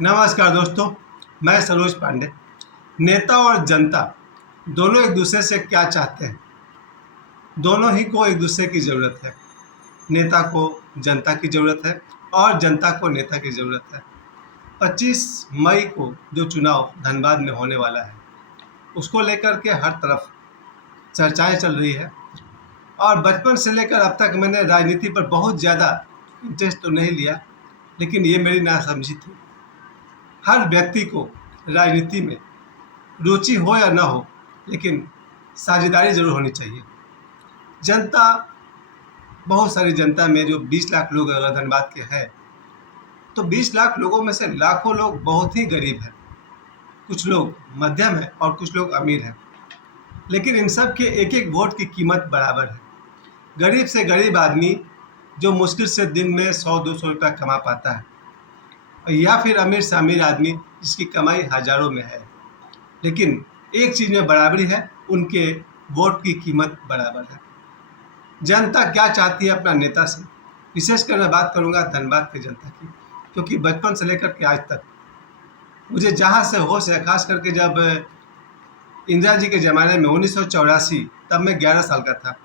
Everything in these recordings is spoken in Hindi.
नमस्कार दोस्तों, मैं सरोज पांडे। नेता और जनता दोनों एक दूसरे से क्या चाहते हैं? दोनों ही को एक दूसरे की ज़रूरत है। नेता को जनता की ज़रूरत है और जनता को नेता की ज़रूरत है। 25 मई को जो चुनाव धनबाद में होने वाला है, उसको लेकर के हर तरफ चर्चाएं चल रही है। और बचपन से लेकर अब तक मैंने राजनीति पर बहुत ज़्यादा इंटरेस्ट तो नहीं लिया, लेकिन ये मेरी नासमझी थी। हर व्यक्ति को राजनीति में रुचि हो या ना हो, लेकिन साझेदारी ज़रूर होनी चाहिए। जनता, बहुत सारी जनता में जो 20 लाख लोग अगर धनबाद के हैं, तो 20 लाख लोगों में से लाखों लोग बहुत ही गरीब हैं। कुछ लोग मध्यम हैं और कुछ लोग अमीर हैं, लेकिन इन सब के एक एक वोट की कीमत बराबर है। गरीब से गरीब आदमी जो मुश्किल से दिन में 100-200 रुपया कमा पाता है, या फिर अमीर से अमीर आदमी जिसकी कमाई हज़ारों में है, लेकिन एक चीज़ में बराबरी है, उनके वोट की कीमत बराबर है। जनता क्या चाहती है अपना नेता से? विशेषकर मैं बात करूंगा धनबाद की जनता की, क्योंकि बचपन से लेकर के आज तक मुझे जहां से होश है, खास करके जब इंदिरा जी के ज़माने में 1984, तब मैं 11 साल का था।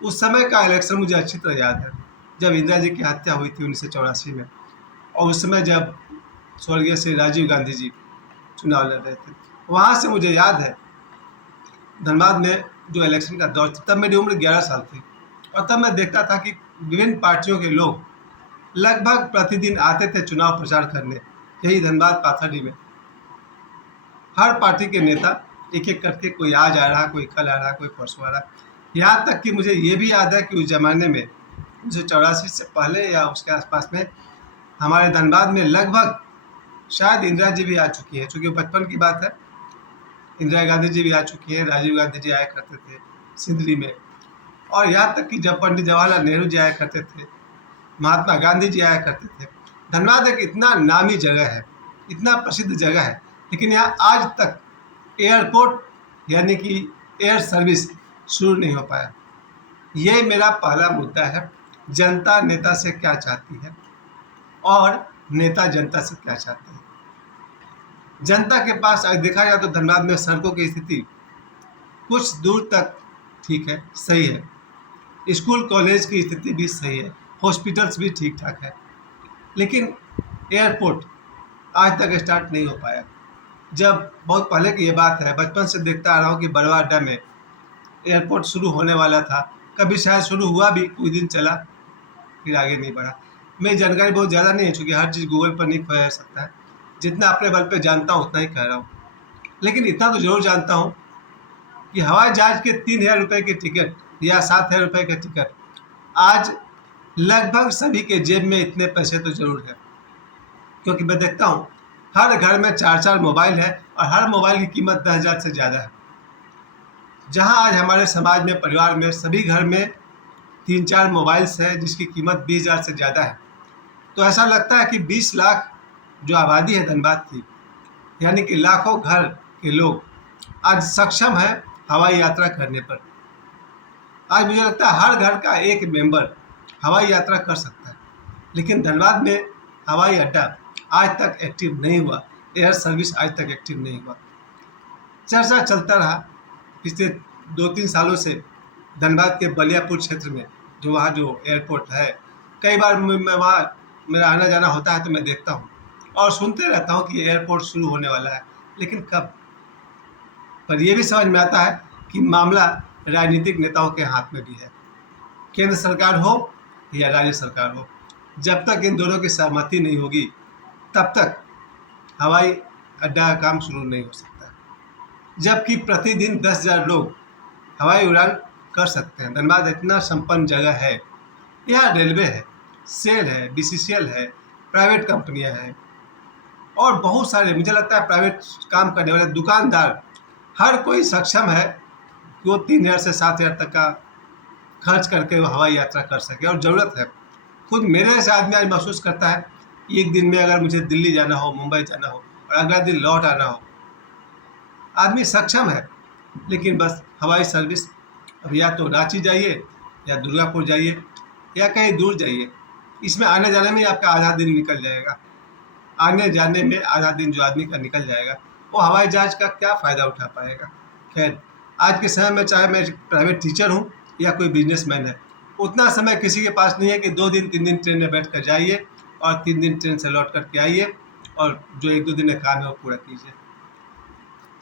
उस समय का इलेक्शन मुझे अच्छी तरह याद है, जब इंदिरा जी की हत्या हुई थी 1984 में, और उस समय जब स्वर्गीय श्री राजीव गांधी जी चुनाव लड़ रहे थे। वहाँ से मुझे याद है धनबाद में जो इलेक्शन का दौर था, तब मेरी उम्र 11 साल थी, और तब मैं देखता था कि विभिन्न पार्टियों के लोग लगभग प्रतिदिन आते थे चुनाव प्रचार करने। यही धनबाद पाथरडी में हर पार्टी के नेता एक एक करके, कोई आज आ रहा, कोई कल आ रहा, कोई परसों आ रहा। यहाँ तक कि मुझे ये भी याद है कि उस ज़माने में 1984 से पहले या उसके आसपास में हमारे धनबाद में लगभग, शायद इंदिरा जी भी आ चुकी है, चूँकि बचपन की बात है, इंदिरा गांधी जी भी आ चुकी है, राजीव गांधी जी आया करते थे सिंदरी में, और यहाँ तक कि जब पंडित जवाहरलाल नेहरू जी आया करते थे, महात्मा गांधी जी आया करते थे। धनबाद एक इतना नामी जगह है, इतना प्रसिद्ध जगह है, लेकिन यहाँ आज तक एयरपोर्ट यानी कि एयर सर्विस शुरू नहीं हो पाया। ये मेरा पहला मुद्दा है। जनता नेता से क्या चाहती है और नेता जनता से क्या चाहते हैं। जनता के पास अगर देखा जाए तो धनबाद में सड़कों की स्थिति कुछ दूर तक ठीक है, सही है। स्कूल कॉलेज की स्थिति भी सही है, हॉस्पिटल्स भी ठीक ठाक है, लेकिन एयरपोर्ट आज तक स्टार्ट नहीं हो पाया। जब बहुत पहले की ये बात है, बचपन से देखता आ रहा हूँ कि बड़वा अड्डा में एयरपोर्ट शुरू होने वाला था, कभी शायद शुरू हुआ भी, कुछ दिन चला, फिर आगे नहीं बढ़ा। मेरी जानकारी बहुत ज़्यादा नहीं है, चूँकि हर चीज़ गूगल पर नहीं खोया जा सकता है। जितना अपने बल पे जानता हूँ उतना ही कह रहा हूँ, लेकिन इतना तो जरूर जानता हूँ कि हवाई जहाज़ के 3,000 रुपये की टिकट या 7,000 रुपये का टिकट आज लगभग सभी के जेब में इतने पैसे तो जरूर है, क्योंकि मैं देखता हूँ हर घर में 4-4 मोबाइल है और हर मोबाइल की कीमत 10,000 से ज़्यादा है। जहाँ आज हमारे समाज में, परिवार में, सभी घर में 3-4 मोबाइल्स है जिसकी कीमत 20,000 से ज़्यादा है, तो ऐसा लगता है कि 20 लाख जो आबादी है धनबाद की, यानी कि लाखों घर के लोग आज सक्षम है हवाई यात्रा करने पर। आज मुझे लगता है हर घर का एक मेंबर हवाई यात्रा कर सकता है, लेकिन धनबाद में हवाई अड्डा आज तक एक्टिव नहीं हुआ, एयर सर्विस आज तक एक्टिव नहीं हुआ। चर्चा चलता रहा पिछले 2-3 सालों से धनबाद के बलियापुर क्षेत्र में, जो वहाँ जो एयरपोर्ट है, कई बार मैं वहाँ, मेरा आना जाना होता है तो मैं देखता हूँ और सुनते रहता हूँ कि एयरपोर्ट शुरू होने वाला है, लेकिन कब? पर यह भी समझ में आता है कि मामला राजनीतिक नेताओं के हाथ में भी है। केंद्र सरकार हो या राज्य सरकार हो, जब तक इन दोनों की सहमति नहीं होगी, तब तक हवाई अड्डा का काम शुरू नहीं हो सकता। जबकि प्रतिदिन 10,000 लोग हवाई उड़ान कर सकते हैं। धनबाद इतना संपन्न जगह है, यहाँ रेलवे है, सेल है, BCCL है, प्राइवेट कंपनियां हैं, और बहुत सारे, मुझे लगता है प्राइवेट काम करने वाले दुकानदार, हर कोई सक्षम है कि वो 3,000 से 7,000 तक का खर्च करके वो हवाई यात्रा कर सके। और ज़रूरत है, खुद मेरे जैसे आदमी आज महसूस करता है कि एक दिन में अगर मुझे दिल्ली जाना हो, मुंबई जाना हो और अगला दिन लौट आना हो, आदमी सक्षम है, लेकिन बस हवाई सर्विस, अब या तो रांची जाइए या दुर्गापुर जाइए या कहीं दूर जाइए, इसमें आने जाने में ही आपका आधा दिन निकल जाएगा। आने जाने में आधा दिन जो आदमी का निकल जाएगा, वो हवाई जहाज का क्या फ़ायदा उठा पाएगा। खैर, आज के समय में चाहे मैं प्राइवेट टीचर हूँ या कोई बिजनेसमैन है, उतना समय किसी के पास नहीं है कि 2 दिन 3 दिन ट्रेन में बैठ कर जाइए और 3 दिन ट्रेन से लौट कर के आइए और जो 1-2 दिन का काम है वो पूरा कीजिए।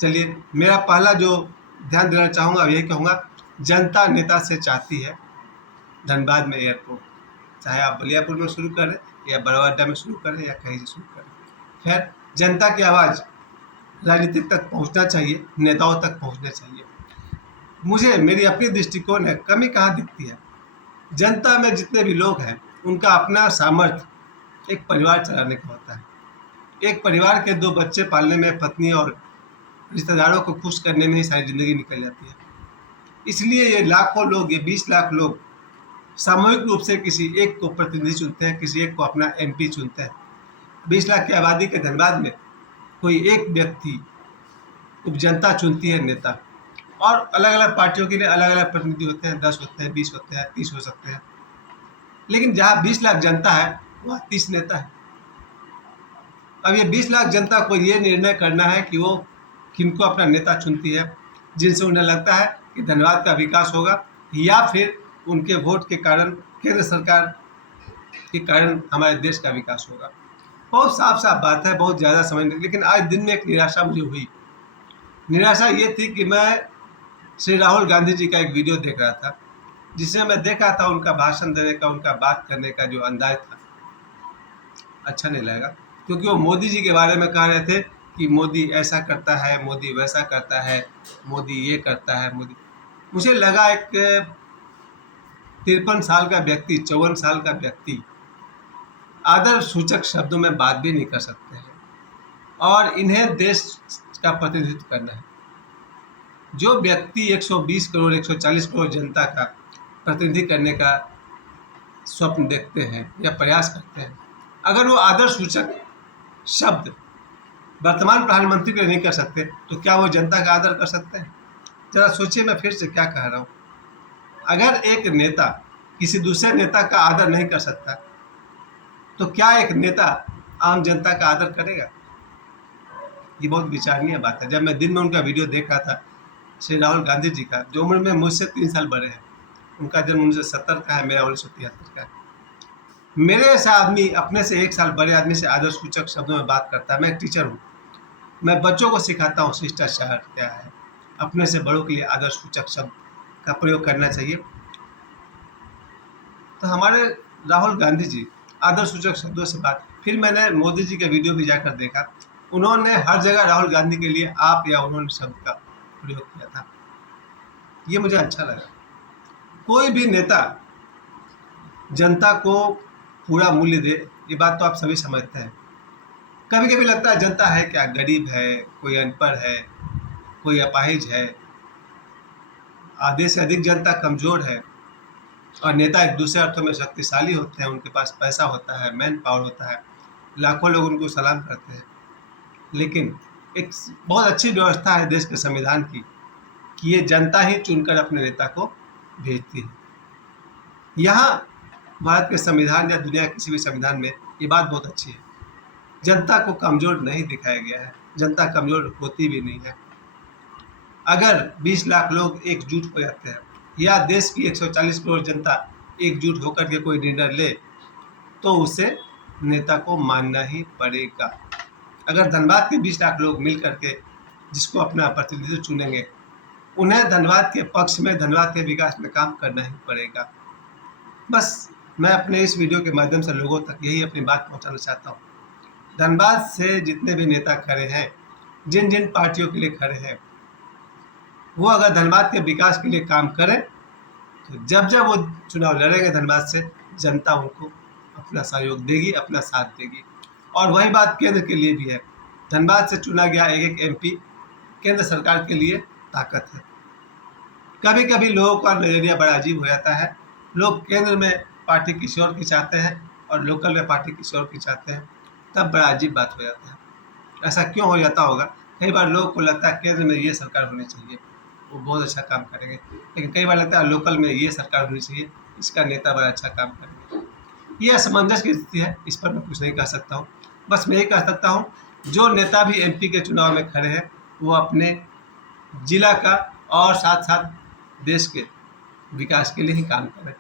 चलिए, मेरा पहला जो ध्यान देना चाहूँगा यही कहूँगा, जनता नेता से चाहती है धनबाद में एयरपोर्ट। चाहे आप बलियापुर में शुरू करें या बड़वा अड्डा में शुरू करें या कहीं से शुरू करें। खैर, जनता की आवाज़ राजनीतिक तक पहुंचना चाहिए, नेताओं तक पहुंचना चाहिए। मुझे मेरी अपनी दृष्टिकोण है, कमी कहाँ दिखती है। जनता में जितने भी लोग हैं उनका अपना सामर्थ्य एक परिवार चलाने का होता है। एक परिवार के 2 बच्चे पालने में, पत्नी और रिश्तेदारों को खुश करने में ही सारी ज़िंदगी निकल जाती है। इसलिए ये लाखों लोग, ये 20 लाख लोग सामूहिक रूप से किसी एक को प्रतिनिधि चुनते हैं, किसी एक को अपना एमपी चुनते हैं। 20 लाख की आबादी के धनबाद में कोई एक व्यक्ति को जनता चुनती है नेता, और अलग अलग पार्टियों के लिए अलग अलग प्रतिनिधि होते हैं, 10 होते हैं, 20 होते हैं, 30 हो सकते हैं। लेकिन जहाँ 20 लाख जनता है वहाँ 30 नेता है। अब ये 20 लाख जनता को ये निर्णय करना है कि वो किनको अपना नेता चुनती है, जिनसे उन्हें लगता है कि धनबाद का विकास होगा, या फिर उनके वोट के कारण, केंद्र सरकार के कारण हमारे देश का विकास होगा। बहुत साफ साफ बात है, बहुत ज़्यादा समझ नहीं। लेकिन आज दिन में एक निराशा मुझे हुई। निराशा ये थी कि मैं श्री राहुल गांधी जी का एक वीडियो देख रहा था, जिसमें मैं देख रहा था उनका भाषण देने का, उनका बात करने का जो अंदाज था, अच्छा नहीं लगा। क्योंकि वो मोदी जी के बारे में कह रहे थे कि मोदी ऐसा करता है, मोदी वैसा करता है, मोदी ये करता है, मोदी। मुझे लगा एक 53 साल का व्यक्ति, 54 साल का व्यक्ति आदर सूचक शब्दों में बात भी नहीं कर सकते हैं, और इन्हें देश का प्रतिनिधित्व करना है। जो व्यक्ति 120 करोड़ 140 करोड़ जनता का प्रतिनिधि करने का स्वप्न देखते हैं या प्रयास करते हैं, अगर वो आदर सूचक शब्द वर्तमान प्रधानमंत्री के लिए नहीं कर सकते, तो क्या वो जनता का आदर कर सकते हैं? जरा सोचिए, मैं फिर से क्या कह रहा हूँ। अगर एक नेता किसी दूसरे नेता का आदर नहीं कर सकता, तो क्या एक नेता आम जनता का आदर करेगा? ये बहुत विचारणीय बात है। जब मैं दिन में उनका वीडियो देख रहा था, श्री राहुल गांधी जी का, जो उम्र में मुझसे 3 साल बड़े हैं, उनका जन्म 1970 का है, मेरा 1973 का है। मेरे जैसा आदमी अपने से 1 साल बड़े आदमी से आदर सूचक शब्दों में बात करता है। मैं एक टीचर हूँ, मैं बच्चों को सिखाता हूँ शिष्टाचार क्या है, अपने से बड़ों के लिए आदर सूचक शब्द का प्रयोग करना चाहिए। तो हमारे राहुल गांधी जी आदर सूचक शब्दों से बात। फिर मैंने मोदी जी का वीडियो भी जाकर देखा, उन्होंने हर जगह राहुल गांधी के लिए आप या उन्होंने शब्द का प्रयोग किया था। ये मुझे अच्छा लगा। कोई भी नेता जनता को पूरा मूल्य दे, ये बात तो आप सभी समझते हैं। कभी कभी लगता है जनता है क्या, गरीब है, कोई अनपढ़ है, कोई अपाहिज है, आधे से अधिक जनता कमज़ोर है, और नेता एक दूसरे अर्थों में शक्तिशाली होते हैं, उनके पास पैसा होता है, मैन पावर होता है, लाखों लोग उनको सलाम करते हैं। लेकिन एक बहुत अच्छी व्यवस्था है देश के संविधान की कि ये जनता ही चुनकर अपने नेता को भेजती है। यहाँ भारत के संविधान या दुनिया के किसी भी संविधान में ये बात बहुत अच्छी है, जनता को कमज़ोर नहीं दिखाया गया है, जनता कमज़ोर होती भी नहीं है। अगर 20 लाख लोग एकजुट हो जाते हैं, या देश की 140 करोड़ जनता एकजुट होकर के कोई निर्णय ले, तो उसे नेता को मानना ही पड़ेगा। अगर धनबाद के 20 लाख लोग मिल करके जिसको अपना प्रतिनिधित्व चुनेंगे, उन्हें धनबाद के पक्ष में, धनबाद के विकास में काम करना ही पड़ेगा। बस मैं अपने इस वीडियो के माध्यम से लोगों तक यही अपनी बात पहुंचाना चाहता हूँ। धनबाद से जितने भी नेता खड़े हैं, जिन जिन पार्टियों के लिए खड़े हैं, वो अगर धनबाद के विकास के लिए काम करें, तो जब जब वो चुनाव लड़ेंगे धनबाद से, जनता उनको अपना सहयोग देगी, अपना साथ देगी। और वही बात केंद्र के लिए भी है। धनबाद से चुना गया एक एक एमपी केंद्र सरकार के लिए ताकत है। कभी कभी लोगों का नज़रिया बड़ा अजीब हो जाता है, लोग केंद्र में पार्टी किसी और की चाहते हैं और लोकल में पार्टी किसी और की चाहते हैं, तब बड़ा अजीब बात हो जाता है। ऐसा क्यों हो जाता होगा? कई बार लोगों को लगता है केंद्र में ये सरकार होनी चाहिए, वो बहुत अच्छा काम करेंगे, लेकिन कई बार लगता है लोकल में ये सरकार होनी चाहिए, इसका नेता बड़ा अच्छा काम करेंगे। ये असमंजस की स्थिति है, इस पर मैं कुछ नहीं कह सकता हूँ। बस मैं यही कह सकता हूँ, जो नेता भी एमपी के चुनाव में खड़े हैं वो अपने जिला का और साथ साथ देश के विकास के लिए ही काम करें,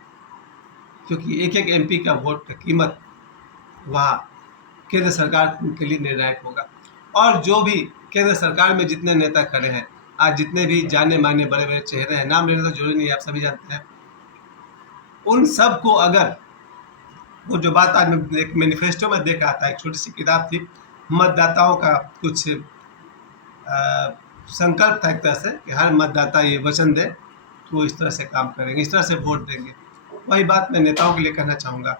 क्योंकि एक एक एमपी का वोट का कीमत वहाँ केंद्र सरकार के लिए निर्णायक होगा। और जो भी केंद्र सरकार में जितने नेता खड़े हैं, आज जितने भी जाने माने बड़े बड़े चेहरे हैं, नाम लेना तो जरूरी नहीं है, आप सभी जानते हैं, उन सब को अगर वो जो बात आज मैं एक मैनिफेस्टो में देख रहा था, एक छोटी सी किताब थी, मतदाताओं का कुछ संकल्प था एक तरह से कि हर मतदाता ये वचन दे कि वो इस तरह से काम करेंगे, इस तरह से वोट देंगे। वही बात मैं नेताओं के लिए कहना चाहूँगा,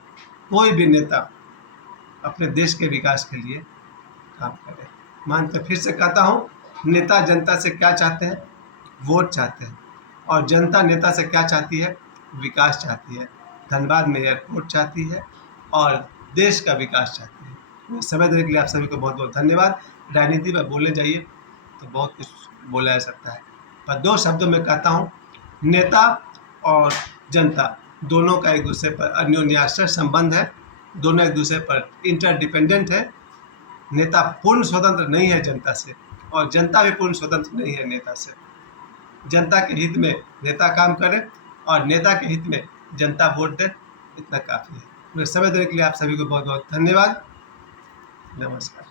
कोई भी नेता अपने देश के विकास के लिए काम करे। मानते फिर से कहता हूँ, नेता जनता से क्या चाहते हैं? वोट चाहते हैं। और जनता नेता से क्या चाहती है? विकास चाहती है। धनबाद में एयरपोर्ट चाहती है और देश का विकास चाहती है। समय देने के लिए आप सभी को बहुत बहुत धन्यवाद। राजनीति में बोलने जाइए तो बहुत कुछ बोला जा सकता है, पर दो शब्दों में कहता हूँ, नेता और जनता दोनों का एक दूसरे पर अन्योन्याश्रय संबंध है, दोनों एक दूसरे पर इंटरडिपेंडेंट है। नेता पूर्ण स्वतंत्र नहीं है जनता से, और जनता भी पूर्ण स्वतंत्र नहीं है नेता से। जनता के हित में नेता काम करे और नेता के हित में जनता वोट दे, इतना काफ़ी है। मेरे समय देने के लिए आप सभी को बहुत बहुत धन्यवाद। नमस्कार।